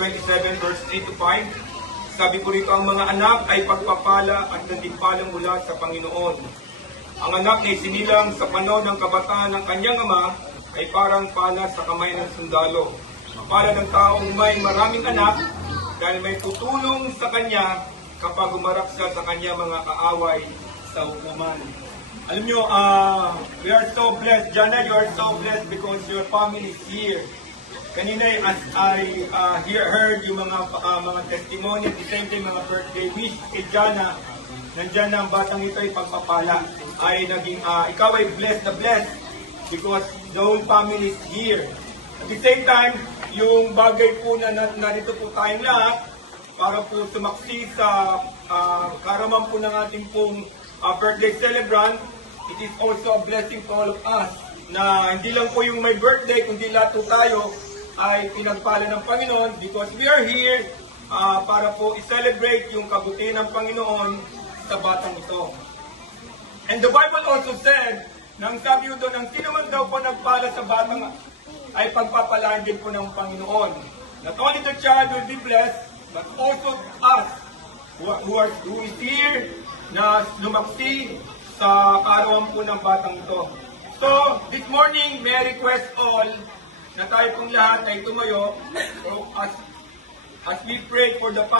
27 verse 3 to 5. Sabi ko rito, ang mga anak ay pagpapala at nagtimpala mula sa Panginoon. Ang anak na isinilang sa panahon ng kabataan ng kanyang ama ay parang pala sa kamay ng sundalo. Mapalad ang taong may maraming anak dahil may tutulong sa kanya kapag umarap siya sa kanya mga kaaway sa hukuman. Alam nyo, we are so blessed. Jana, you are so blessed because your family is here. Kanina, as I heard yung mga testimony at the same time mga birthday wish kay Jana, nandyan na ang batang ito ay pagpapala. Ay naging, ikaw ay blessed na blessed because the whole family is here. At the same time, yung bagay po na narito po tayong lahat para po sumaksi sa karaman po ng ating pong birthday celebrant, it is also a blessing for all of us na hindi lang po yung may birthday, kundi lahat po tayo ay pinagpala ng Panginoon because we are here para po i-celebrate yung kabutihan ng Panginoon sa batang ito. And the Bible also said, nang sabi ko doon, ang sino man daw po nagpala sa batang ay pagpapalaan din po ng Panginoon. Not only the child will be blessed, but also us who is here na lumaksi sa kaarawan po ng batang ito. So, this morning, may I request all na tayo pong lahat ay tumayo as we pray for the